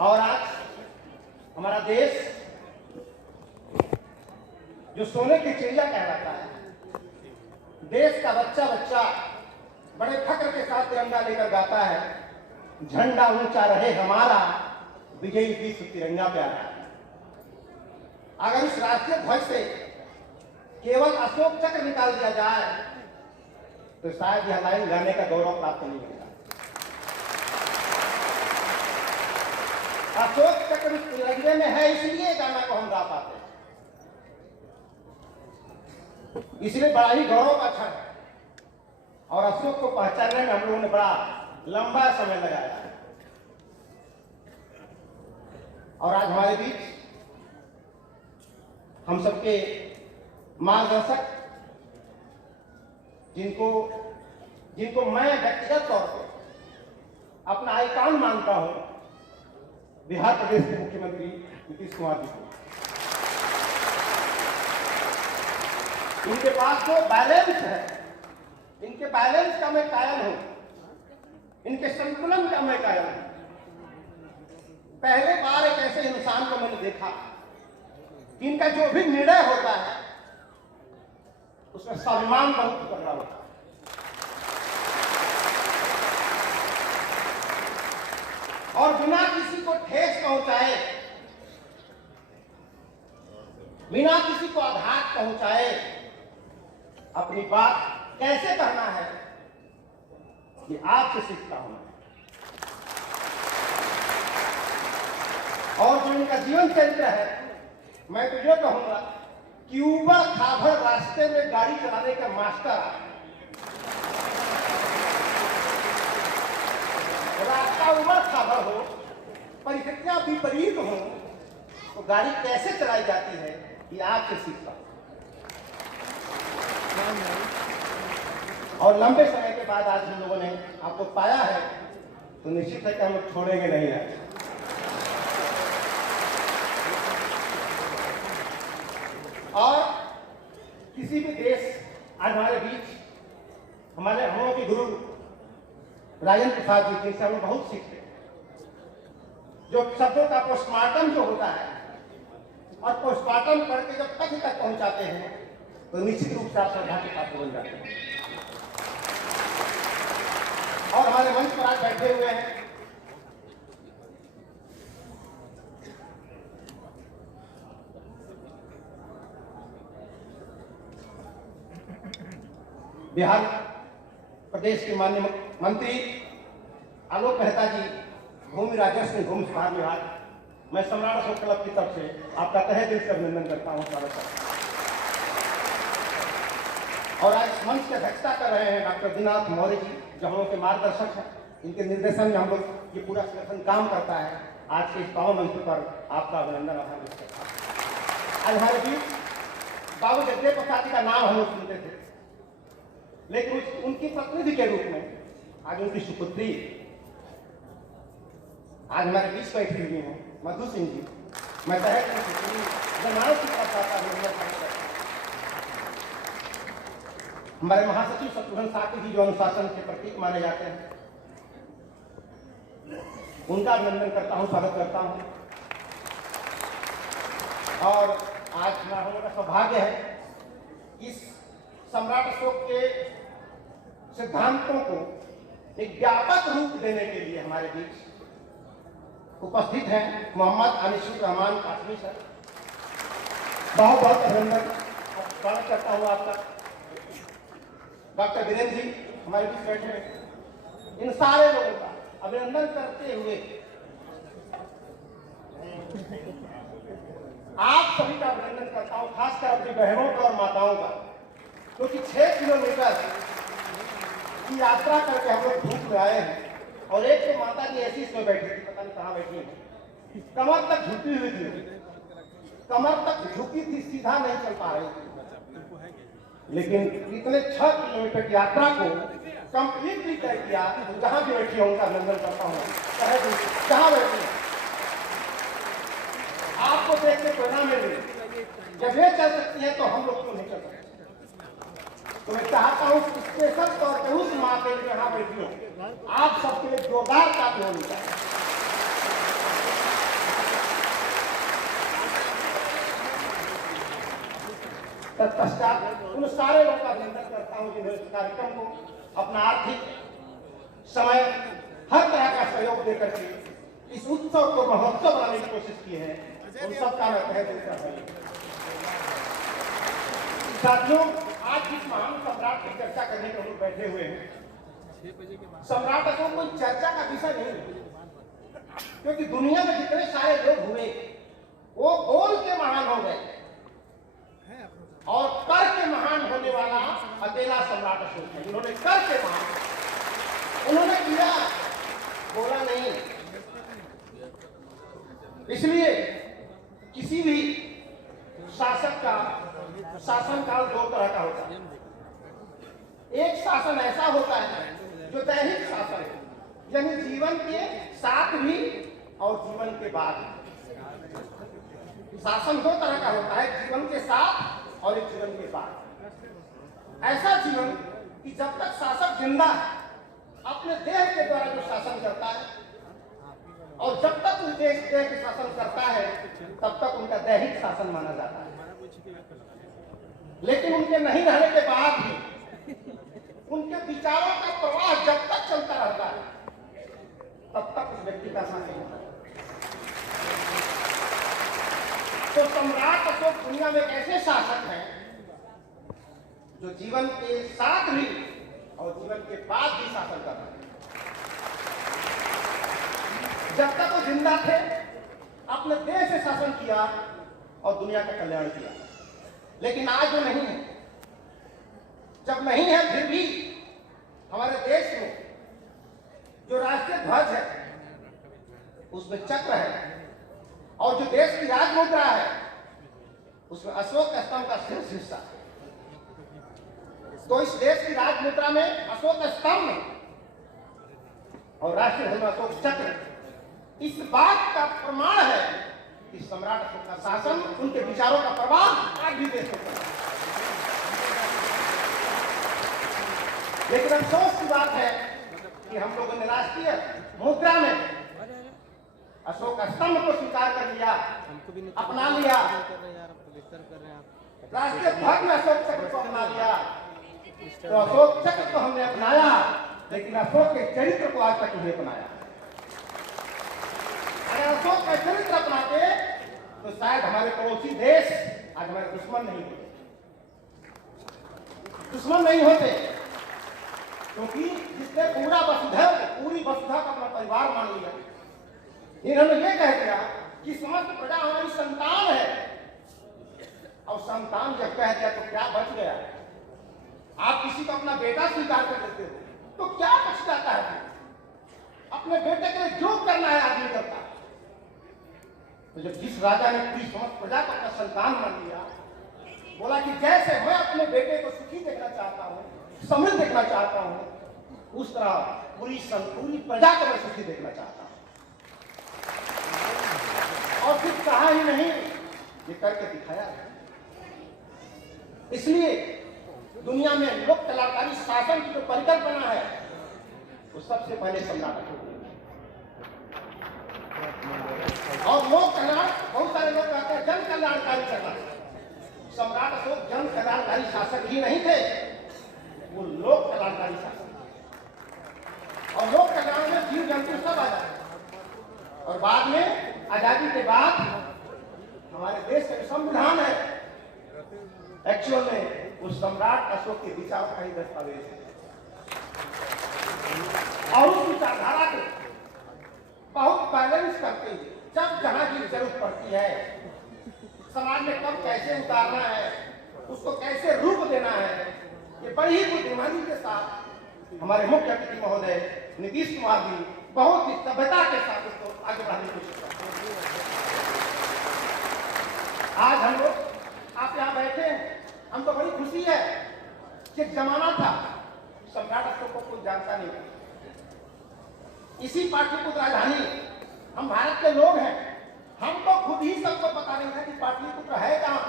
और आज हमारा देश जो सोने की चिड़िया कहलाता है, देश का बच्चा बच्चा बड़े फक्र के साथ तिरंगा लेकर गाता है, झंडा ऊंचा रहे हमारा, विजयी विश्व तिरंगा प्यारा। अगर इस राष्ट्रीय ध्वज से केवल अशोक चक्र निकाल दिया जाए तो शायद यह लाइन गाने का गौरव प्राप्त नहीं होगा। अशोक चक्र तिरंगे में है, इसलिए गाना को हम गा पाते हैं, इसलिए बड़ा ही गौरव का क्षण है। और अशोक को पहचानने में हम लोगों ने बड़ा लंबा समय लगाया है। और आज हमारे बीच हम सबके मार्गदर्शक, जिनको मैं व्यक्तिगत तौर पर अपना आइकॉन मानता हूं, बिहार प्रदेश के मुख्यमंत्री नीतीश कुमार जी को। इनके पास जो बैलेंस है, इनके बैलेंस का मैं कायल हूं, इनके संतुलन का मैं कायल हूं। पहले बार एक ऐसे इंसान को मैंने देखा कि इनका जो भी निर्णय होता है उसमें स्वाभिमान बहुत कर रहा होता है। और बिना किसी को ठेस पहुंचाए, बिना किसी को आघात पहुंचाए अपनी बात कैसे करना है, ये आपसे सीखता हूं। और जो इनका जीवन चरित्र है, मैं तो ये कहूंगा कि ऊबड़ खाबड़ रास्ते में गाड़ी चलाने का मास्टर, रास्ता ऊबड़ खाबड़ हो, परिस्थितियां विपरीत हो, तो गाड़ी कैसे चलाई जाती है ये आपसे सीखता हूं। और लंबे समय के बाद आज हम लोगों ने आपको पाया है, तो निश्चित है कि हम लोग छोड़ेंगे नहीं है। और किसी भी देश, आज हमारे बीच हमारे हम लोगों के गुरु राजेंद्र प्रसाद जी, जिनसे हम लोग बहुत सीखते हैं, जो शब्दों का पोस्टमार्टम जो होता है और पोस्टमार्टम करके जब तथ्य तक पहुंचाते हैं तो निश्चित रूप से आप श्रद्धा के पात्र बन जाते हैं। और हमारे मंच पर आज बैठे हुए हैं बिहार प्रदेश के माननीय मंत्री आलोक मेहता जी, भूमि राजस्व एवं भूमि सुधार विभाग, मैं सम्राट अशोक क्लब की तरफ से आपका तहे दिल से अभिनंदन करता हूं, स्वागत करता हूं। और आज मंच की अध्यक्षता कर रहे हैं डॉक्टर दिनाथ मौर्य जी, जो हम लोग के मार्गदर्शक हैं, इनके निर्देशन में हम लोग ये पूरा संगठन काम करता है। आज के इस पावन मंच पर आपका अभिनंदन आभार व्यक्त करता हूं। आज हमारे बीच बाबू जगदेव प्रसाद जी का नाम हम लोग सुनते थे, लेकिन उनकी प्रतिनिधि के रूप में आज उनकी सुपुत्री आज हमारे बीच बैठी हुई हैं, मधु सिंह जी। मैं तहे दिल से जनमानस की तरफ चाहता हूं। हमारे महासचिव शत्रुघ्न साकी जी, जो अनुशासन के प्रतीक माने जाते हैं, उनका अभिनंदन करता हूं, स्वागत करता हूं। और आज हमारा हम लोग का सौभाग्य है इस सम्राट अशोक के सिद्धांतों को एक व्यापक रूप देने के लिए हमारे बीच उपस्थित हैं मोहम्मद अनिशुर रहमान कासमी सर। बहुत बहुत अभिनंदन, स्वागत करता हूँ आपका। डॉक्टर वीरेंद्र जी हमारे बीच बैठे हैं, इन सारे लोगों का अभिनंदन करते हुए आप सभी का अभिनंदन करता हूँ, खासकर अपनी बहनों का और माताओं का, क्योंकि 6 किलोमीटर की यात्रा करके हम लोग धूप में आए हैं। और एक तो माता जी ऐसी इसमें बैठी थी, पता नहीं कहाँ बैठी है, कमर तक झुकी हुई थी, कमर तक झुकी थी, सीधा नहीं चल पा रही थी। लेकिन इतने 6 किलोमीटर की यात्रा को कंप्लीटली तय किया। जहां भी बैठी है उनका अभिनंदन करता हूँ, जहां बैठी है। आपको देख के प्रेरणा मिल रही, जब ये चल सकती है तो हम लोग क्यों नहीं चल सकते। तो मैं चाहता हूँ स्पेशल तौर पर उस माँ के लिए यहाँ बैठी हूँ, आप सबके लिए जोरदार ताली होनी चाहिए। तत्पश्चात उन सारे लोगों का अभिनंदन करता हूँ जिन्होंने इस कार्यक्रम को अपना आर्थिक समय हर तरह का सहयोग देकर के इस उत्सव को महोत्सव बनाने की कोशिश की है। उन सबका मैं तहे दिल से आभारी हूं। साथियों, आज जिस महान सम्राट की चर्चा करने के लोग बैठे हुए हैं, सम्राट अशोक कोई चर्चा का विषय नहीं है, क्योंकि दुनिया में जितने सारे लोग हुए वो बोल के महान हो गए और कर के महान होने वाला अकेला सम्राट अशोक है। उन्होंने कर के महान, उन्होंने किया, बोला नहीं। इसलिए किसी भी शासक का शासनकाल दो तरह का होता है। एक शासन ऐसा होता है जो दैहिक शासन है, यानी जीवन के साथ भी और जीवन के बाद। शासन दो तरह का होता है, जीवन के साथ और एक जीवन के बाद। ऐसा जीवन कि जब तक शासक जिंदा है अपने देह के द्वारा जो शासन करता है, और जब तक उस देश देह के शासन करता है तब तक उनका दैहिक शासन माना जाता है। लेकिन उनके नहीं रहने के बाद भी उनके विचारों का प्रवाह जब तक चलता रहता है तब तक उस व्यक्ति का शासन होता है। तो सम्राट अशोक दुनिया में ऐसे शासक हैं जो जीवन के साथ भी और जीवन के बाद भी शासन कर रहे हैं। जब तक वो जिंदा थे अपने देश से शासन किया और दुनिया का कल्याण किया। लेकिन आज वो नहीं है। जब नहीं है फिर भी हमारे देश में जो राष्ट्रीय ध्वज है उसमें चक्र है और जो देश की राजमुद्रा है उसमें अशोक स्तंभ का शीर्ष हिस्सा है। तो इस देश की राजमुद्रा में अशोक स्तंभ और राष्ट्रीय ध्वज में अशोक चक्र इस बात का प्रमाण है कि सम्राट अशोक का शासन, उनके विचारों का प्रभाव आज भी देश में चल रहा है। लेकिन अफसोस की बात है कि हम लोगों ने राष्ट्रीय मुद्रा में अशोक का स्तंभ को स्वीकार कर लिया, अपना लिया, राष्ट्रीय ध्वज में अशोक चक्र को अपना लिया। तो अशोक चक्र को हमने अपनाया लेकिन अशोक के चरित्र को आज तक नहीं अपनाया। अगर अशोक का चरित्र अपनाते तो शायद हमारे पड़ोसी देश आज हमारे दुश्मन नहीं होते, क्योंकि जिसने पूरी वसुधा का अपना परिवार मान लिया, इन्होंने ये कह दिया कि समस्त प्रजा हमारी संतान है। और संतान जब कह दिया तो क्या बच गया? आप किसी को अपना बेटा स्वीकार कर देते हो तो क्या बच जाता है? अपने बेटे के लिए जो करना है आदमी करता है। तो जब जिस राजा ने पूरी समस्त प्रजा को अपना संतान मान लिया, बोला कि जैसे मैं अपने बेटे को सुखी देखना चाहता हूँ, समृद्ध देखना चाहता हूँ, उस तरह पूरी प्रजा को मैं सुखी देखना चाहता हूँ। और फिर कहा ही नहीं, ये करके दिखाया है। इसलिए दुनिया में लोक कलाकारी शासन की जो परिकल्पना है वो सबसे पहले सम्राट अशोक। और लोक कल्याण, बहुत सारे लोग कहते हैं जन कल्याणकारी करना। सम्राट अशोक जन कल्याणकारी शासक ही नहीं थे, वो लोक कल्याणकारी शासक। और लोक कल्याण में जीव जंतु सब आ जाते। और बाद में आजादी के बाद हमारे देश का संविधान है, एक्चुअल में उस सम्राट अशोक के विचार का ही दस्तावेज है। और उस विचारधारा को बहुत बैलेंस करते हुए जब जहां की जरूरत पड़ती है, समाज में कब कैसे उतारना है, उसको कैसे रूप देना है, ये बड़ी ही बुद्धिमानी के साथ हमारे मुख्य अतिथि महोदय नीतीश कुमार जी बहुत ही सभ्यता के साथ उसको आगे बढ़ाने की कोशिश करते हैं। आज हम लोग आप यहाँ बैठे हैं, हमको बड़ी खुशी है कि जमाना था सम्राट अशोक को कोई जानता नहीं था। इसी पाटलिपुत्र राजधानी, हम भारत के लोग हैं, हमको खुद ही सबको पता नहीं था कि पाटलिपुत्र है कहां।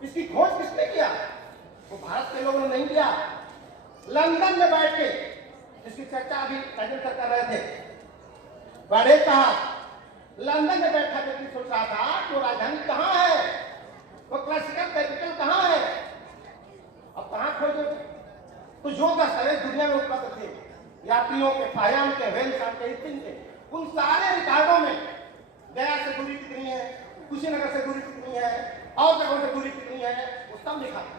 इसकी खोज किसने किया? वो भारत के लोगों ने नहीं किया। लंदन में बैठ के इसकी चर्चा अभी सर कर रहे थे। बड़े कहा लंदन में बैठा व्यक्ति सोच रहा था कि वो राजधानी कहां है, वो क्लासिकल कैपिटल कहाँ है? अब कहाँ खोजोगे? तो जो दस्तावेज दुनिया में उपलब्ध थे, यात्रियों के, फायाम के, वेलसाम के, के, उन सारे रिकॉर्डों में गया से दूरी कितनी है, कुशीनगर से दूरी कितनी है, और जगहों से दूरी कितनी है, वो सब लिखा था।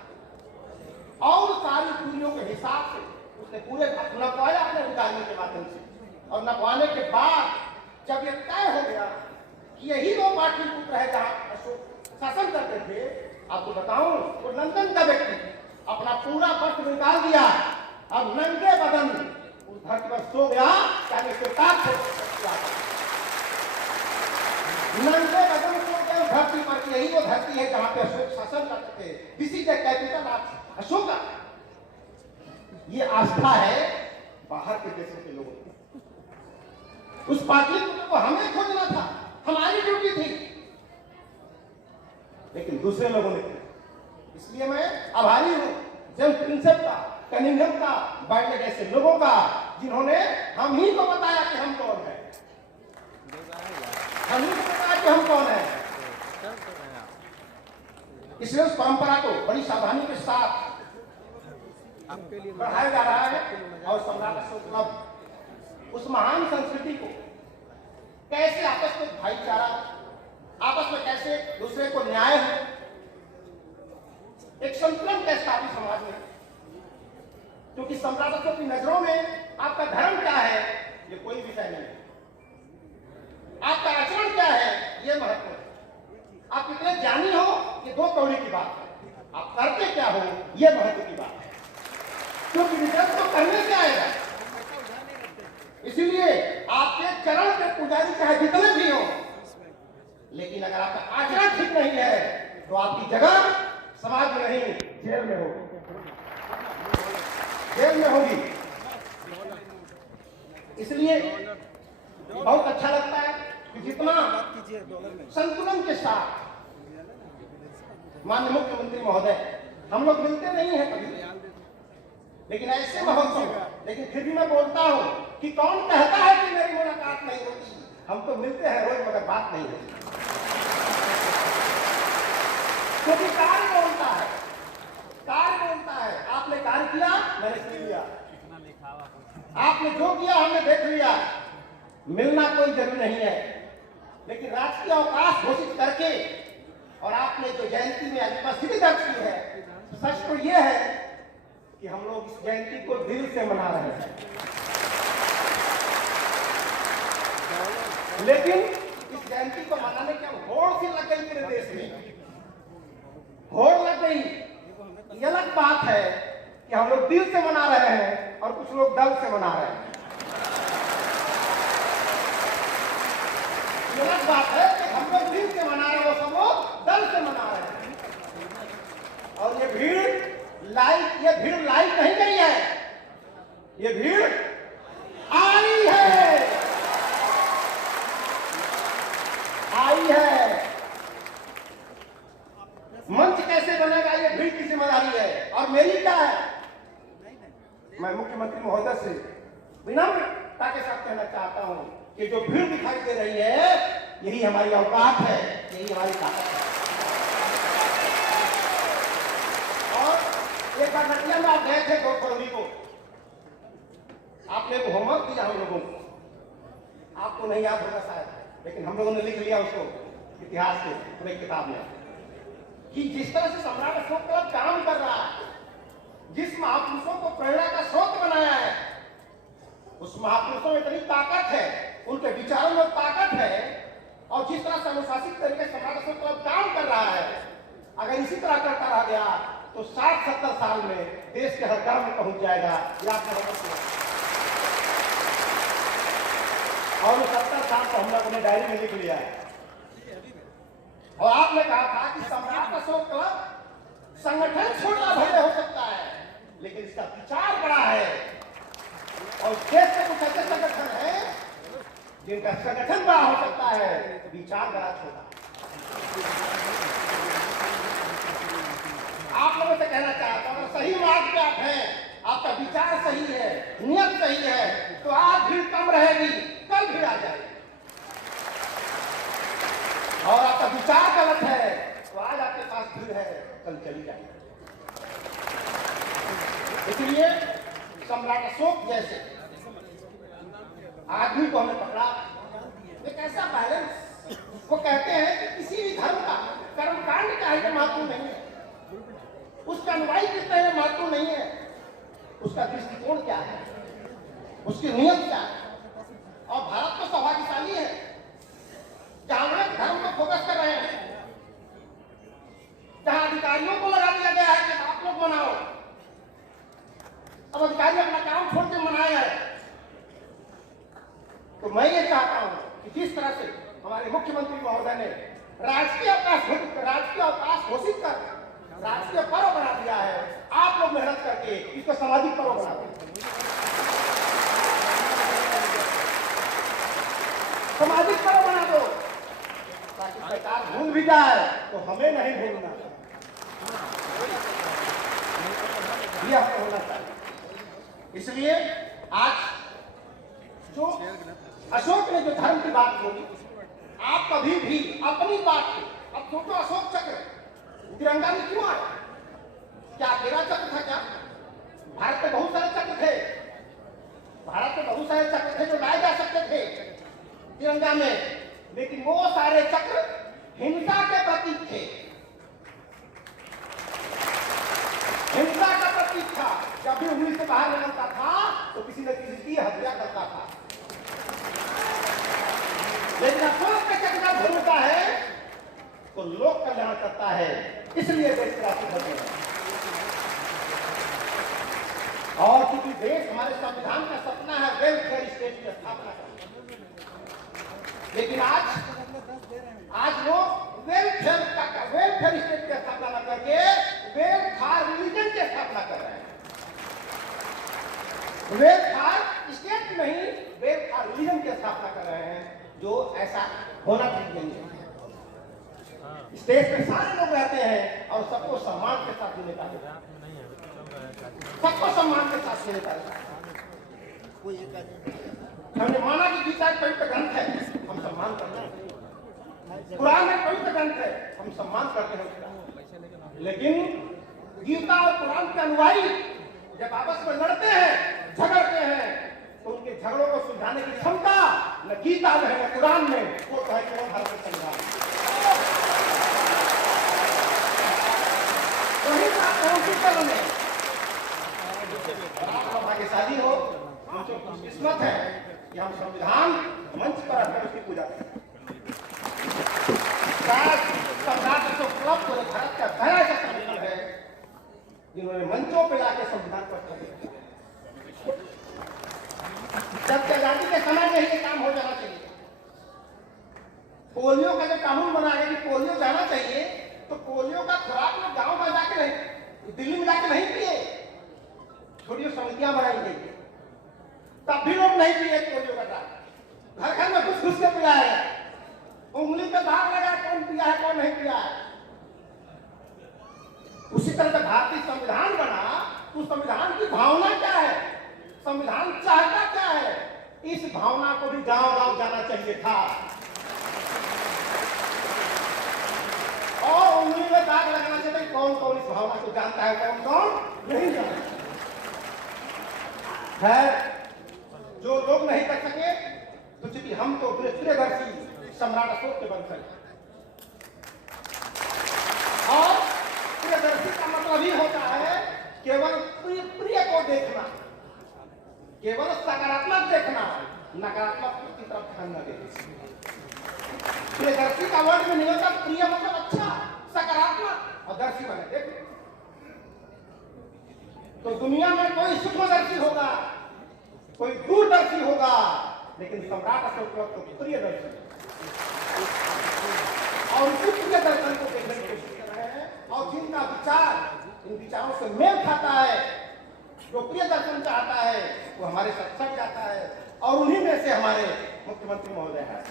और सारी दूरियों के हिसाब से उसने पूरे नपवाया अपने अधिकारियों के माध्यम से, और नपवाने के बाद जब ये तय हो गया कि यही वो पाटलिपुत्र है जहां अशोक शासन करते थे, आपको बताऊं वो लंदन का व्यक्ति अपना पूरा वस्त्र निकाल दिया, अब नंगे बदन उस धरती पर सो गया, चाहे किताब से नंगे बदन सो गए धरती पर। यही वो धरती है जहां पे अशोक शासन करते थे। This is the capital of Ashoka. ये आस्था है बाहर के देशों के लोगों की। उस पाटलिपुत्र को हमें खोजना था, हमारी ड्यूटी थी, लेकिन दूसरे लोगों ने किया। इसलिए मैं आभारी हूं जेम्स प्रिंसेप का, कनिंघम का, बार्टले जैसे लोगों का, जिन्होंने हम ही को बताया कि हम कौन है, हम ही को बताया कि हम कौन है। इसलिए उस परंपरा को बड़ी सावधानी के साथ बढ़ाया जा रहा है। और सम्राट अशोक क्लब उस महान संस्कृति को कैसे आपस में भाईचारा, आपस में कैसे दूसरे को न्याय हो, एक संतुलन कैसे स्थापित समाज में, क्योंकि सम्राट अशोक की नजरों में आपका धर्म क्या है ये कोई विषय नहीं है, आपका आचरण क्या है ये महत्व है, आप कितने ज्ञानी हो ये दो कौड़ी की बात है, आप करते क्या हो ये महत्व की बात है, क्योंकि रिजल्ट तो करने से आएगा। इसीलिए आपके चरण के पुजारी चाहे जितने भी हो, लेकिन अगर आपका आचरण ठीक नहीं है तो आपकी जगह समाज में नहीं जेल में होगी, जेल में होगी। इसलिए बहुत अच्छा लगता है कि जितना संतुलन के साथ माननीय मुख्यमंत्री महोदय, हम लोग मिलते नहीं हैं कभी, लेकिन ऐसे महोत्सव, लेकिन फिर भी मैं बोलता हूं कि कौन कहता है कि मेरी मुलाकात नहीं होती, हम तो मिलते हैं रोज मगर बात नहीं होती, क्योंकि कार्य बोलता है, कार्य बोलता है। आपने कार्य किया, मैंने सुन लिया, आपने जो किया हमने देख लिया, मिलना कोई जरूरी नहीं है, लेकिन राजकीय अवकाश घोषित करके और आपने जो जयंती में अनुपस्थिति दर्ज की है, सच तो यह है कि हम लोग इस जयंती को दिल से मना रहे हैं, लेकिन इस जयंती को मनाने की होड़ सी लग गई मेरे देश में, होड़ लग गई। ये अलग बात है कि हम लोग दिल से मना रहे हैं और कुछ लोग दल से मना रहे हैं। ये अलग बात है कि हम लोग दिल से मना रहे हैं, वो सब लोग दल से मना रहे हैं। और ये भीड़ लाइक नहीं गई है, ये भीड़ आई है, आई है। मंच कैसे बनेगा ये भीड़ की जिम्मेदारी है, और मेरी क्या है, मैं मुख्यमंत्री महोदय से विनम्रता के साथ कहना चाहता हूं कि जो भीड़ दिखाई दे रही है यही हमारी औकात है, यही हमारी ताकत है। और एक बार नटिया में आप गए थे 2 फरवरी को, आपने वो होमवर्क दिया हम लोगों को, आपको नहीं याद होगा शायद, लेकिन हम लोगों ने लिख लिया उसको इतिहास के पूरे किताब में, कि जिस तरह से सम्राट अशोक क्लब काम कर रहा है, जिस महापुरुषों को प्रेरणा का स्रोत बनाया है, उस महापुरुषों में इतनी ताकत है, उनके विचारों में ताकत है, और जिस तरह से अनुशासित तरीके से सम्राट अशोक क्लब काम कर रहा है, अगर इसी तरह करता रह गया तो 60-70 साल में देश के हर गांव में पहुंच जाएगा। और 70 साल को हम लोगों ने डायरी में लिख लिया है। और आपने कहा था कि सम्राट अशोक क्लब संगठन छोटा भले हो सकता है, लेकिन इसका विचार बड़ा है, और देश में कुछ ऐसे संगठन है जिनका संगठन बड़ा हो सकता है, विचार बड़ा छोटा। आप लोगों से कहना चाहता हूं, सही मार्ग पे आप हैं, आपका विचार सही है, नियत सही है, तो आज भीड़ कम रहेगी, कल भीड़ आ जाएगी। और आपका विचार गलत है तो आज आपके पास भीड़ है, कल चली जाएगी। इसलिए सम्राट अशोक जैसे आदमी को हमने पकड़ा, एक ऐसा बैलेंस। वो कहते हैं कि किसी भी धर्म का कर्मकांड का है महत्व नहीं है, उसका अनुयायी कितना है महत्व नहीं है, उसका दृष्टिकोण क्या है, उसकी नियत क्या है। और भारत तो सौभाग्यशाली है जहां लोग धर्म को फोकस कर रहे हैं, जहां अधिकारियों को लगा दिया गया है कि आप लोग मनाओ। अब अधिकारी अपना काम छोड़ के मनाए हैं। तो मैं ये चाहता हूं कि जिस तरह से हमारे मुख्यमंत्री महोदय ने राजकीय अवकाश घोषित कर राजकीय पर्व बना दिया है, आप लोग मेहनत करके इसको सामाजिक पर्व बना दें, सामाजिक पर्व बना दो, ताकि सरकार भूल भी जाए तो हमें नहीं भूलना, ये आपको होना चाहिए। इसलिए आज जो अशोक ने जो धर्म की बात बोली, आप कभी भी अपनी बात को, अब सोचो अशोक चक्र तिरंगा में क्यों आया? क्या अकेला चक्र था क्या? भारत में बहुत सारे चक्र थे, भारत में बहुत सारे चक्र थे जो लाए जा सकते थे तिरंगा में, लेकिन वो सारे चक्र हिंसा के प्रतीक थे, हिंसा का प्रतीक था। जब भी उंगली से बाहर निकलता था तो किसी न किसी की हत्या करता था। लेकिन अशोक का चक्र भूमिका है तो लोक कल्याण करता है, इसलिए देश राष्ट्र बने। और क्योंकि देश हमारे संविधान का सपना है वेलफेयर स्टेट की स्थापना करना, लेकिन आज लोग वेलफेयर स्टेट की स्थापना न करके वेलफेयर रिलीजन की स्थापना कर रहे हैं। वेलफेयर स्टेट नहीं, वेलफेयर रिलीजन की स्थापना कर रहे हैं, जो ऐसा होना ठीक नहीं है। इस देश में सारे लोग रहते हैं और सबको सम्मान के साथ जीने का है, सबको सम्मान के साथ जीने का है। हमने माना कि गीता एक पवित्र ग्रंथ है, हम सम्मान करते हैं, कुरान एक पवित्र ग्रंथ है, हम सम्मान करते हैं उसका। लेकिन गीता और कुरान के अनुयायी जब आपस में लड़ते हैं, झगड़ते हैं, तो उनके झगड़ों को सुलझाने की क्षमता न गीता में है न कुरान में, वो तो है केवल भारत के संविधान। वही बात है उसी तरह में। आप भाग्यशाली हो, हमको किस्मत है कि हम संविधान मंच पर आकर उसकी पूजा करें। सम्राट अशोक क्लब तो भारत का पहला ऐसा संगठन है जिन्होंने मंचों पर लाके संविधान पर स्थापित किया। जब आजादी के समय में ही ये काम हो जाना चाहिए। पोलियो का जब कानून बना है कि पोलियो जाना चाहिए, तो पोलियो का खुराक लोग गांव में जाके नहीं, दिल्ली में जाके नहीं पिए, छोटी समितियां बनाई गई, तब भी लोग नहीं पिए पोलियो का ड्राप। घर घर में घुस घुस के पिया है, उंगली पे दाग लगा कौन पिया है कौन नहीं पिया है। उसी तरह से भारतीय संविधान बना, तो संविधान की भावना क्या है, संविधान चाहता क्या है, इस भावना को भी गांव गांव जाना चाहिए था। और उंगली में दाग लगाना चाहिए, कौन कौन इस भावना को जानता है, कौन कौन नहीं जानता है। जो लोग नहीं कर सके, तो चूंकि हम तो प्रियदर्शी सम्राट अशोक के वंशज हैं, और प्रियदर्शी का मतलब ही होता है केवल प्रिय को देखना, केवल सकारात्मक देखना, नकारात्मक की तरफ ध्यान न देना। प्रियदर्शी का वर्ड में निकलता प्रिय मतलब अच्छा, सकारात्मक, और दर्शी बने देखो। तो दुनिया में कोई सूक्ष्मदर्शी होगा, कोई दूरदर्शी होगा, लेकिन सम्राट अशोक तो प्रियदर्शी, और उसी प्रिय दर्शन को देखने की कोशिश कर रहे हैं। और जिनका विचार इन विचारों से मेल खाता है, जो प्रिय दर्शन चाहता है, वो हमारे साथ सट जाता है, और उन्हीं में से हमारे मुख्यमंत्री महोदय हैं।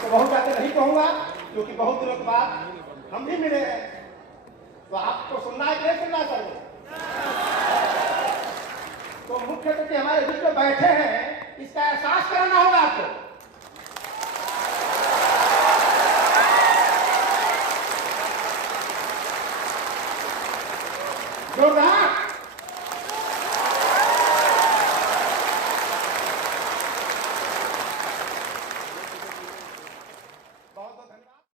तो बहुत ज्यादा नहीं कहूंगा, क्योंकि बहुत दिनों के बाद हम भी मिले हैं, तो आपको सुनना है कि सुनना चाहिए। तो मुख्य अतिथि हमारे बीच में बैठे हैं, इसका एहसास कराना होगा आपको। जोरदार